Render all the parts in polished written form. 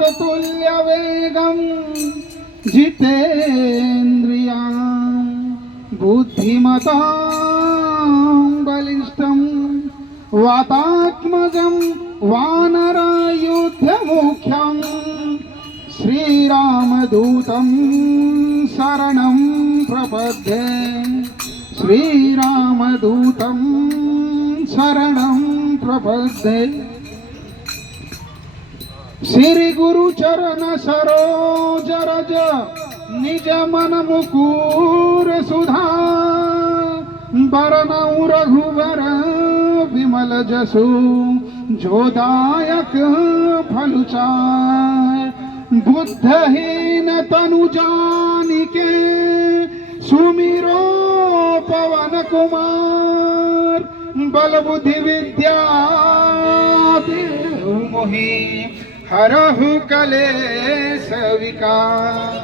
तुल्य वेगम जितेन्द्रिया बुद्धिमतां बलिष्ठं वातात्मजं वानरायुधमुख्यं श्रीरामदूतं शरणं प्रपद्ये श्रीरामदूतं शरणं प्रपद्ये। श्री गुरु चरण सरोज रज निज मन मुकुर सुधा बरनऊ रघुवर विमल जसु जोदायक फलचार बुद्धहीन तनु जानिके सुमिरो पवन कुमार बल बुद्धि विद्या देहु मोहि हरहु कलेश विकार।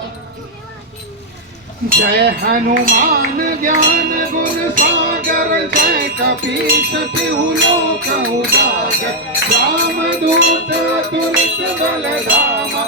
जय हनुमान ज्ञान गुण सागर जय कपीस तिहु लोक उजागर रामदूत तुलित बलधामा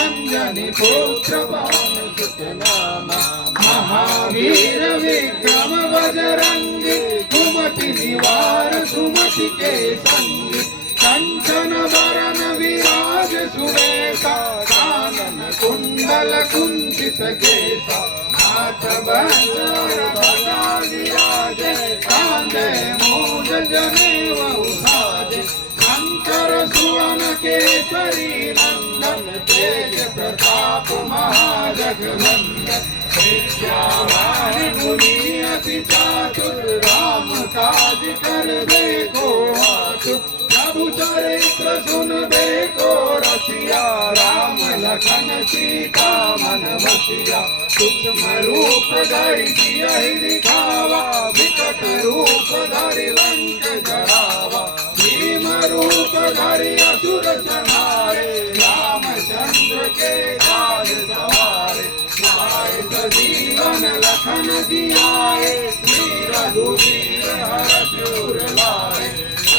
अंजनी पुत्र पवन सुत नामा महावीर विक्रम बजरंगी कुमति निवार सुमति के संगी कंचन वरन विराज सुरेशा कानन कुंडल कुंचित केसा हाथ बजा विराजे कांधे मूज जनेऊ साजे शंकर सुवन केसरी नंदन तेज प्रताप महाजगवंदन विद्यावान गुणी अति चातुर राम काज कर देखो आतुर प्रभु चरित्र सुन देखो रसिया राम लखन सीता मन बसिया सूक्ष्म रूप धरि सियहि दिखावा विकट रूप धरि लंक जरावा भीम रूप धरि असुर संहारे रामचंद्र के काज सवारे लाए सजीवन लखन जियाए श्री रघुवीर हरष उर लाए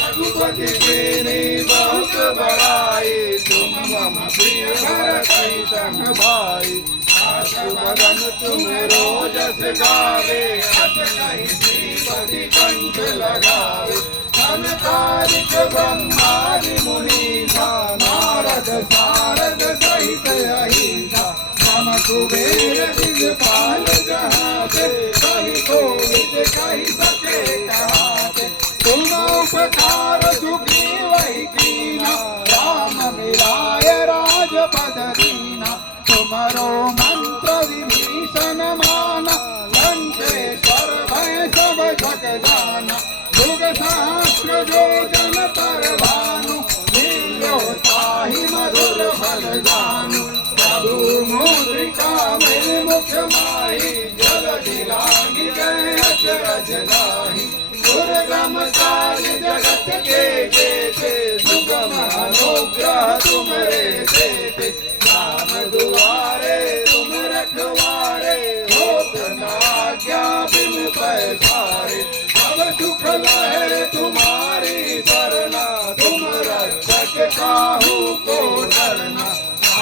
रघुपति तेने बहुत बड़ाई तुम मम प्रिय भरतहि सन भाई आस बदन तुम रोजस गावे अस कहि श्रीपति कंठ लगावे सनकादिक ब्रह्मादि मुनीसा नारद सारद सहित अहिंसा मम कुबेर दिगपाल जहाते कहि कोविद कहि सके कहाते तुम उपकार सुखी वही कीना राम मिलाय राजपद दीना तुम्हारो मंत्र विभीषण माना लंकेश्वर भय सब जग जाना युग सहस्र जो जन पर भानु लील्यो ताहि मधुर फल जानु प्रभु मुद्रिका में मुख माही जल दिलांगी गए अचरज लाही दुर्गम काज जगत के जेते सुगम अनुग्रह तुमरे देते राम दुआरे तुम रखवारे होत न आज्ञा बिन पैसारे सब सुख लहर तुम्हारी सरना तुम रक्षक काहू को डरना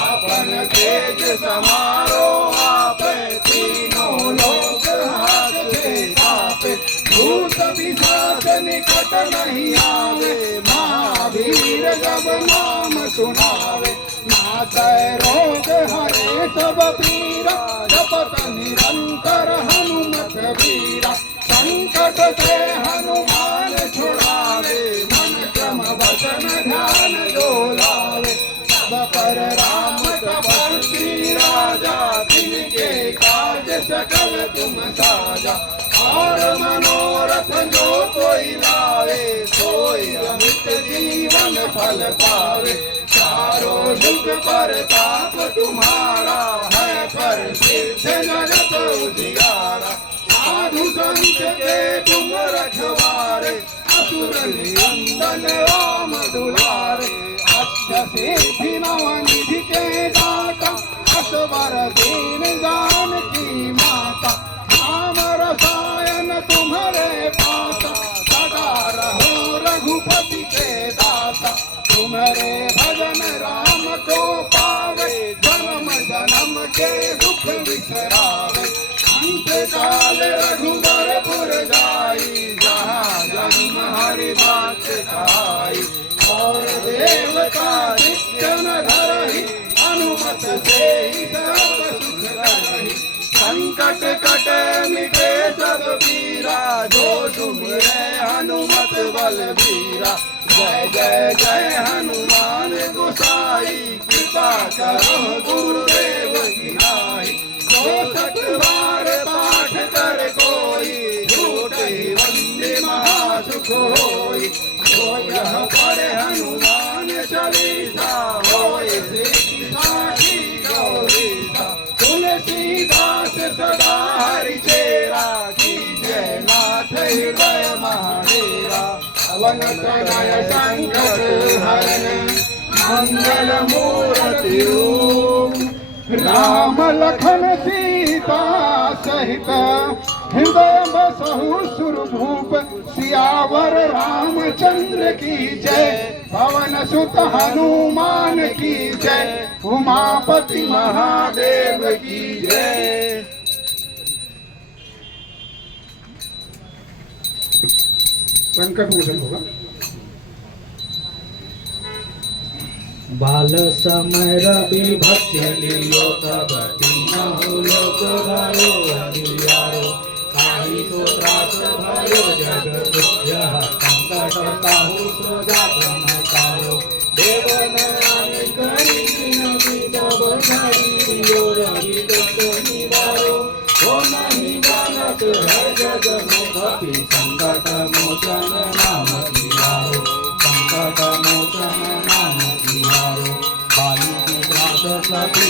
आपन तेज समारो आप तीनों लोक हाथ से कापे भूत पिशाच निकट नहीं आवे महावीर जब नाम सुनावे नासै रोग हरे सब पीरा जपत निरंतर हनुमत वीरा संकट से हनुमान छुड़ावे मन क्रम वचन ध्यान जो लावे सब पर राम तपस्वी राजा तिनके काज सकल तुम साजा और मनोरथ जो कोई लावे सोई अमित जीवन फल पावे चारों युग पर ताप तुम्हारा है पर सिद्ध जगत उजियारा साधु संत के तुम रखवारे असुर नियंदन राम दुलारे अष्ट सिद्धि नव निधि के दाता असवर दीन जानकी माता राम रसायन तुम्हारे पासा सदा रहो रघुपति के दाता तुम्हारे भजन राम को पा कार्तिक न धरहि हनुमत से सर्व सुख करहि संकट कटे मिटे सब पीरा जो सुमिरै हनुमत बलबीरा जय जय जय हनुमान गोसाई कृपा करो गुरुदेव की नाई जो सत बार पाठ कर कोई झूठे वंदे महासुख होई जो यह पढ़े हनुमान चालीसा होय श्री साखी गौरीसा तुलसीदास सदा हरि चेरा की जय नाथ हृदय महादेवा पवन तनय संकट हरण मंगल मूर्ति राम लखन सीता सहित हृदय बसहु सुरभूप सियावर रामचंद्र की जय पवन सुत हनुमान की जय उमापति महादेव की जय। संकट मोचन होगा। बाल समय रवि भक्ष्य लियो तब तीनहु लोक भयो अधियारो आई सो त्रास भयो जग दुःख संकट काहू सो जागरण कारो देवन नाम करी विनती तब धरि लियो रवि दुःख निवारो हो नहीं जानत है जग में कपि संकट मोचन नाम तिहारो संकट मोचन नाम तिहारो बाली की त्रास सती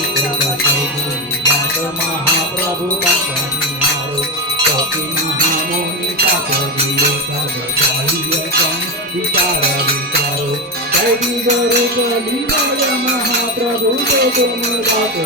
बात महाप्रभु निहारो कपि महामुनि दियो सब चाहिए विचार विचारो कैदी गरु कली महाप्रभु को तुम बात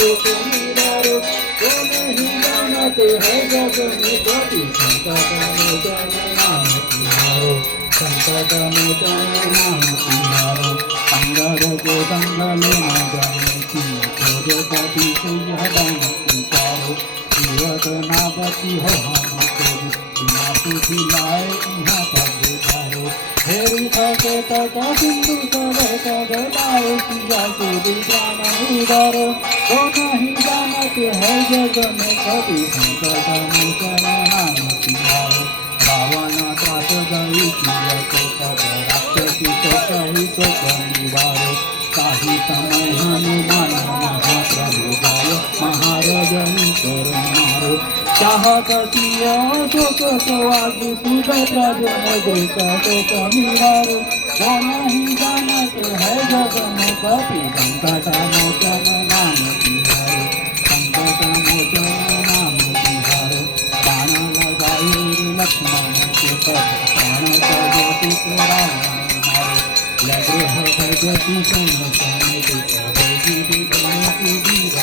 को निवारो वो नहीं जानत है जग में कपि संकट मोचन नाम तिहारो संकट मोचन नाम तिहारो अंगद को दंगले न जाने की खोज कपि सुयदान विचारो जीवत नापति हो हमको बिना सुखी लाए यहाँ पर बिठारो हेरी थके तक सिंधु सब कब लाए सिया को दिजान उदारो तो नहीं जानत है जग में कभी संकट मोचन नाम तिहारो रावण त्रास गई किया तो सब राक्षसी तो कही तो निवारो काही समय हनुमान महाप्रभु गायो महाराजनी कर मारो चाहत सिया शोक सवागु सुभद्रा जन देखा तो कमीरारो वो नहीं जानत है जग में कपि संकट मोचन नाम तिहारो संकट मोचन नाम तिहारो बाण लगाए लक्ष्मण के पद प्राण तजति राम मारो लगे भगति सुन समेत करेगी गणति वीर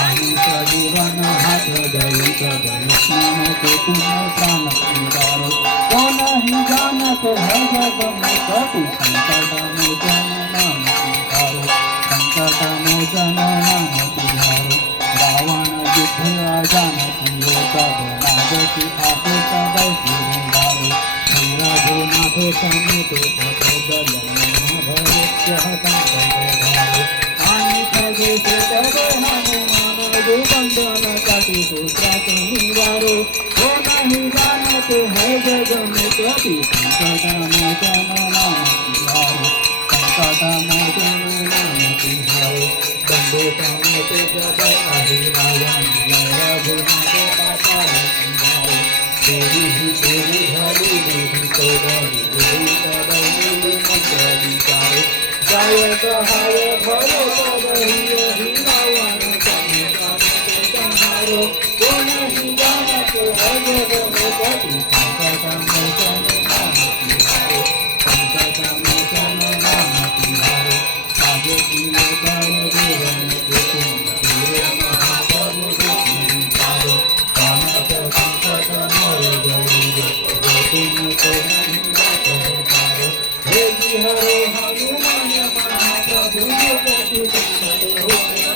आनी सजीवन हाथ गई तब लक्ष्मण को तुम प्राण निवारो वो नहीं जानत है जग में कपि संकट मोचन नाम तिहारो संकट मोचन नाम तिहारो रावण युद्ध जानती हो तब नागति आसे सब सिंगारो रघुनाथ समेत पद भविष्य आनी खगे से तब हनुमान जो बंधन काटी सूत्रात निवारो वो नहीं जानत है जग में कपि संकट मोचन नाम तिहारो संकट मोचन नाम तिहारो बंदो कामते जब आहि रावण रघुनाथ पापा सिंगारो तेरी ही तेरी धरी देवी तो बड़ी देवी तबई मंत्र विचारो जय सहाय भरो तबई रावण संहारो वो नहीं जानत है जग में कपि संकट मोचन नाम तिहारो संकट मोचन नाम तिहारो आगे की कर देवन के तुम महाप्रभु विचारो कामत संकट मोर गई तुम तो नहीं पारो हे हरे हनुमान महाप्रभु को संकट हो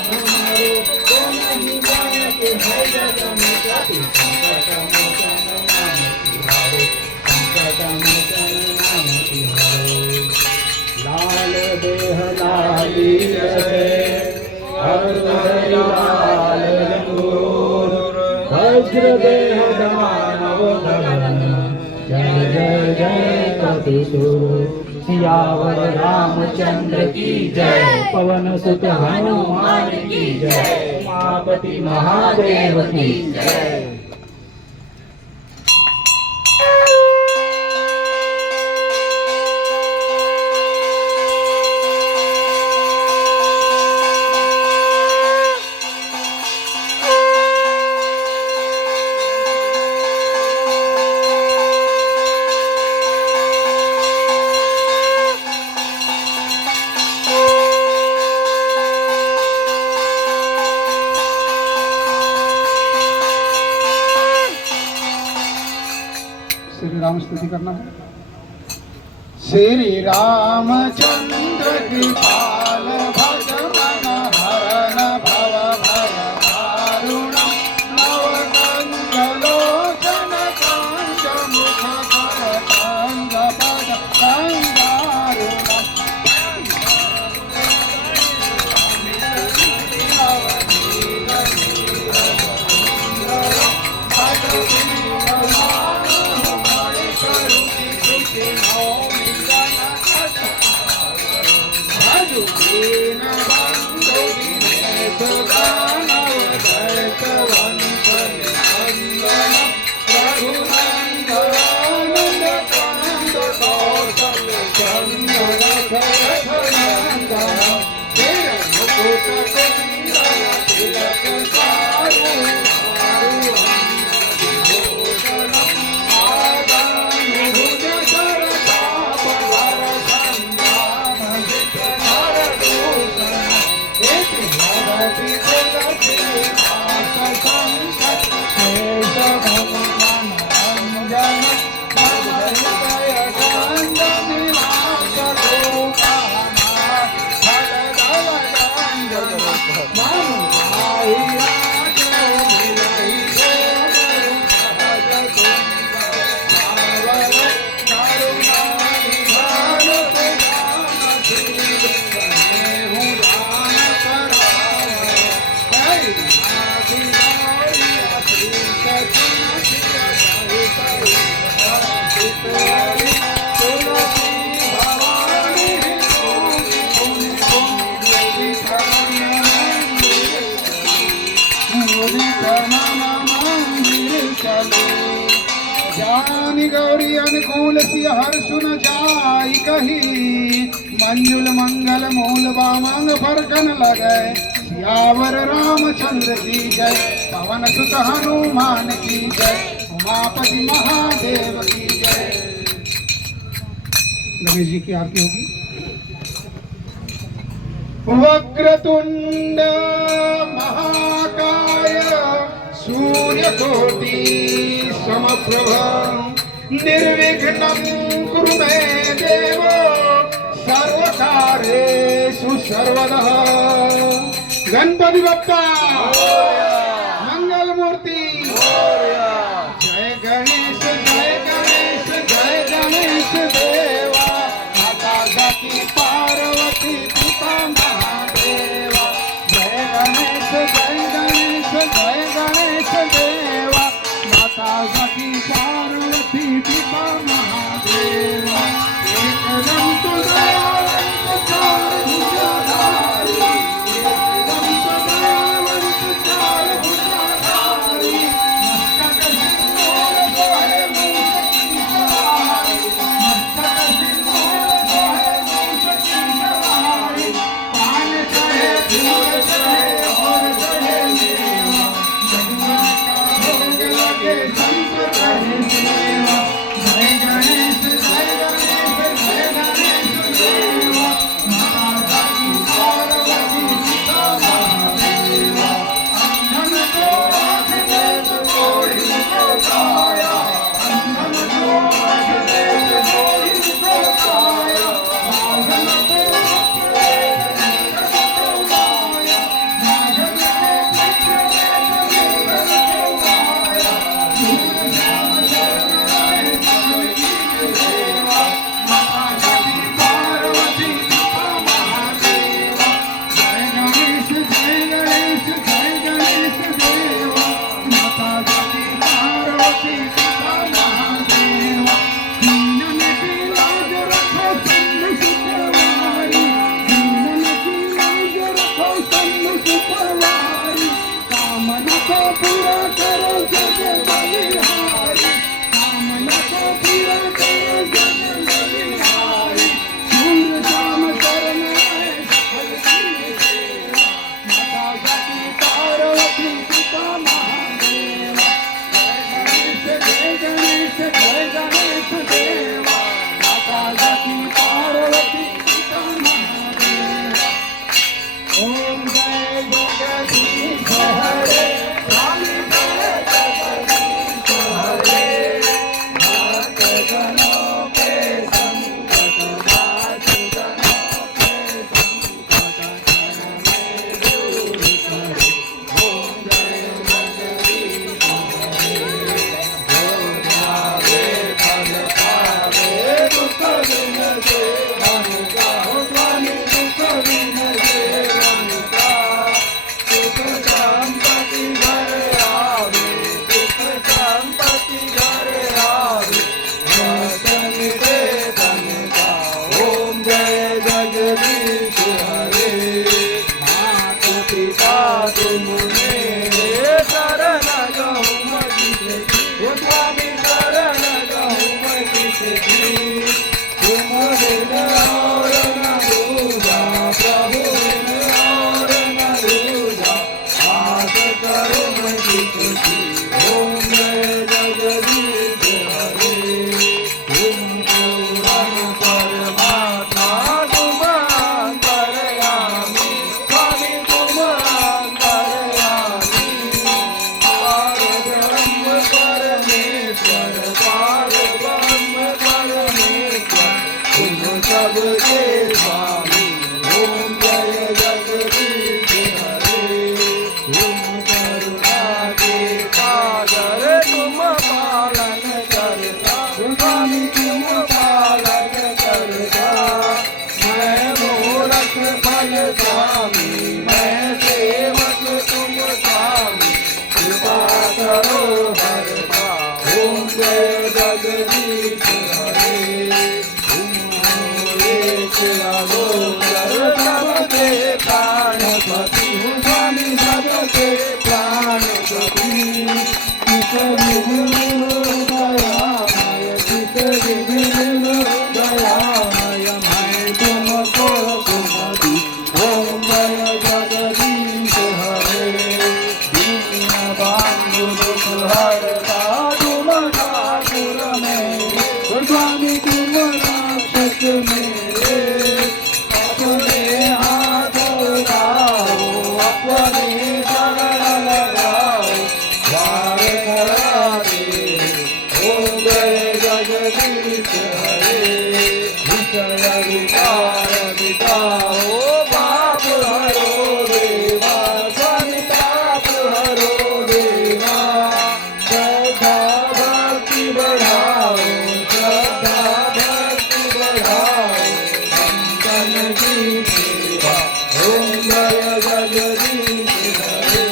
देह लाली रसे हृदय लाल दूर वज्र देह दानव धन जय जय जय कपिशूर सियावर रामचंद्र की जय पवन सुत हनुमान की जय उमापति महादेव की जय। श्री राम स्तुति करना है। श्री रामचंद्र कृपाल भज मन हरण भव भय दारुणम नवकंज लोचन कांज मुख कर कांज पद कंगारुणम जानी गौरी अनुकूल सी हर्ष न जाई कही मंजुल मंगल मूल बामंग फरकन लगे सियावर रामचंद्र की जय पवन सुत हनुमान की जय उमापति महादेव की जय। गणेश जी की आरती होगी। वक्रतुंड महाकाय सूर्यकोटि समप्रभ निर्विघ्नं कुरु मे देव सर्वकार्येषु सर्वदा। गणपति बप्पा मंगल मूर्ति जय गणेश जय गणेश जय गणेश देवा माता सती पार्वती पिता महादेवा जय गणेश जय गणेश जय गणेश देवा माता सती पार्वती पिता महादेवा एकदम तुझा बाहु और न दूजा आस करो मैं तुझी ओम जय जगदीश हरे तुम पूर्ण परमात्मा तुम अंतर्यामी स्वामी तुम अंतर्यामी पार ब्रह्म परमेश्वर पार ब्रह्म परमेश्वर तुम सबके स्वामी ओम जय जगदीश हरे तुम करुणा के सागर तुम पालन करता स्वामी तुम पालन करता मैं मूरख फल स्वामी मैं सेवक तुम स्वामी कृपा करो हरता ओम जय जगदीश हरे तुम एक अगोचर सबके प्राणपति स्वामी सबके प्राणपति किस विघ्न दयामय किस विघ्न दयामय मैं तुमको सुमति ओम जय जगदीश हरे दीन बंधु दुख हरता तुम ठाकुर मेरे स्वामी तुम रक्षक मेरे अपने हाथ उठाओ अपने शरण लगाओ द्वार खड़ा दे ओम जय जगदीश हरे विषय विकार मिटाओ पाप हरो देवा स्वामी पाप हरो देवा श्रद्धा भक्ति बढ़ाओ श्रद्धा भक्ति बढ़ाओ संतन की सेवा ओम जय जगदीश हरे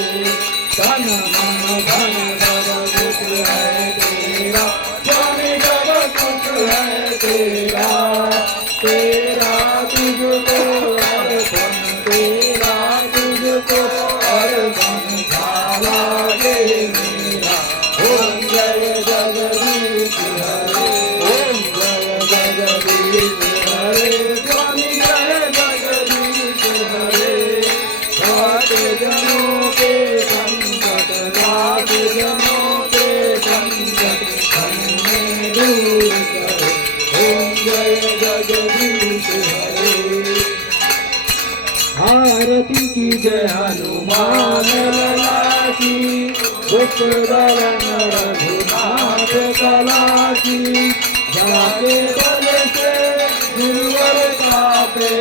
तन मन धन सब कुछ है तेरा स्वामी सब कुछ है तेरा तेरा तुझको अर्पण तेरा तुझको अर्पण भावा दे मेरा ओम जय जगदीश हरे ओम जय जगदीश हरे स्वामी जय जगदीश हरे सात जनों के संकट सात जनों के संकट हमें दूर करो ओम जय जगदीश हरे आरती की जय हनुमान लला की दुख दलन रघुनाथ कला की जाके बल से गुरुवर कापे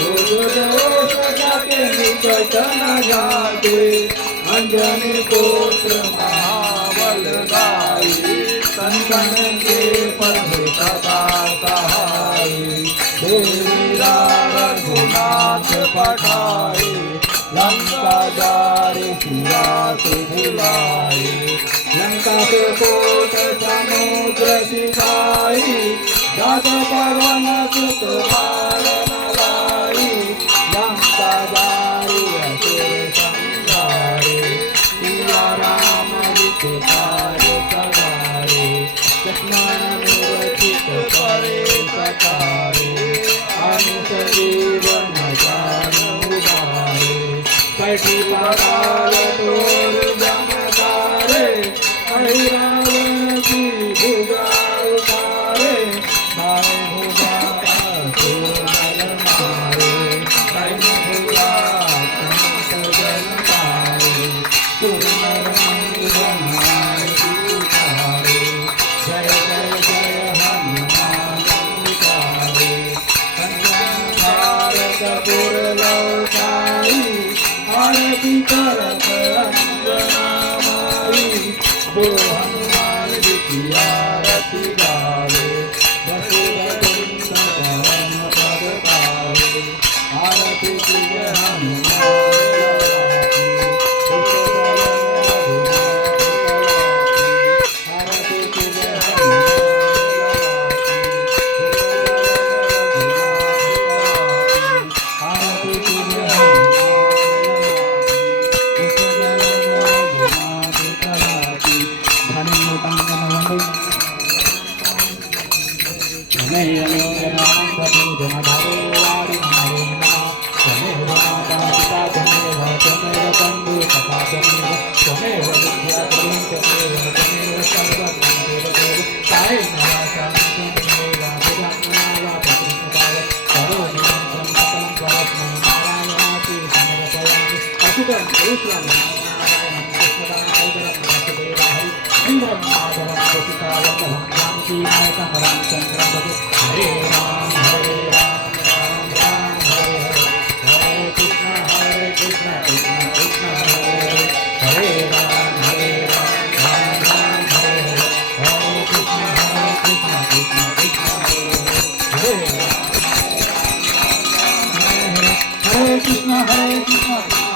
रोग दोष जाके निकट न जाते अंजनी पुत्र महाबल गाई संतन के प्रभु सदा सहाई देवीरा रघुनाथ पठाए लंका जारे सिया से दिलाए लंका के कोट समुद्र सिखाई जात पवन सुत पार न लाई लंका जारे असुर संहारे सिया राम विचार सवारे लक्ष्मण मूर्तिक परे सकारे अनित जीवन जान उबारे कैठी पगाल तोर जमदारे अहि रावण की भुजा उतारे मारे भुजा असुर नर मारे कैन भुजा कंस जन मारे तुम नर हनुमान उतारे जय जय जय हनुमान उतारे संजन भारत पुर लौटाई आरती करत अंजना माई वो हनुमान जी की आरती गावे वसुदेव परम पद पावे आरती की जय हनुमान आरती की जय आरती की जय त्वमेव विद्या गुरुं त्वमेव त्वमेव सर्वं देव देव काय नवासा त्वमेव भुजङ्गनावा पतितपाव करोमि मन्त्रं सकलं परस्मै नारायणाति समर्पयामि अच्युतं केशवं नारायणं कृष्णदामोदरं वासुदेवं हरि इन्द्रं माधवं गोपिकावल्लभं जानकीनायकं रामचन्द्रं भजे हरे राम राम राम हरे हरे कृष्ण कृष्ण कृष्ण हरे हरे राम राम राम हरे हरे कृष्ण कृष्ण कृष्ण हरे हरे राम हरे कृष्ण